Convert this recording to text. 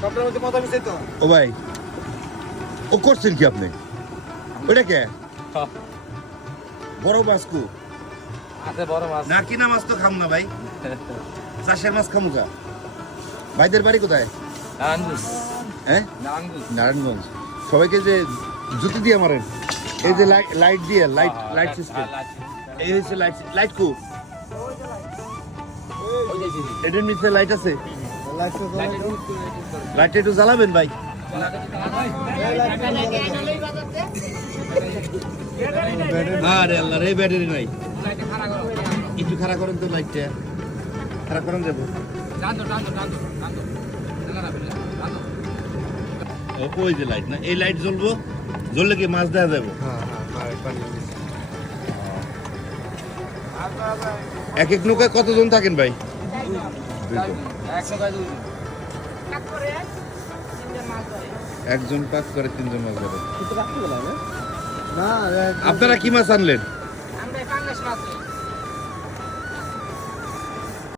সবটার মধ্যে কথা মিশাই তো। ও ভাই, ও করছেন কি আপনি? ওইটা কে? বড় মাছ কো? আছে বড় মাছ। না কিনা মাছ তো খাম না ভাই, চাষের মাছ খামু কা? ভাইদের বাড়ি কোথায়? নারায়ণগঞ্জ। হ্যাঁ, নারায়ণগঞ্জ। নারায়ণগঞ্জ। সবাইকে যে জুতি দিয়ে মারেন, এই যে লাইট দিয়ে, লাইট সিস্টেম, এই হচ্ছে লাইট কো? এটার নিচে লাইট আছে, লাইট একটু জ্বালাবেন ভাই। আরে আল্লাহ রে, ব্যাটারি নাই, একটু খারাপ করেন তো লাইটটা, খারাপ করেন যাবো। ওই যে লাইট না, এই লাইট জ্বলবো, জ্বললে কি মাছ দেখা যাবো? এক এক নৌকায় কতজন থাকেন ভাই? একজন কাজ করে, তিনজন মাছ ধরে। আপনারা কি মাছ আনলেন?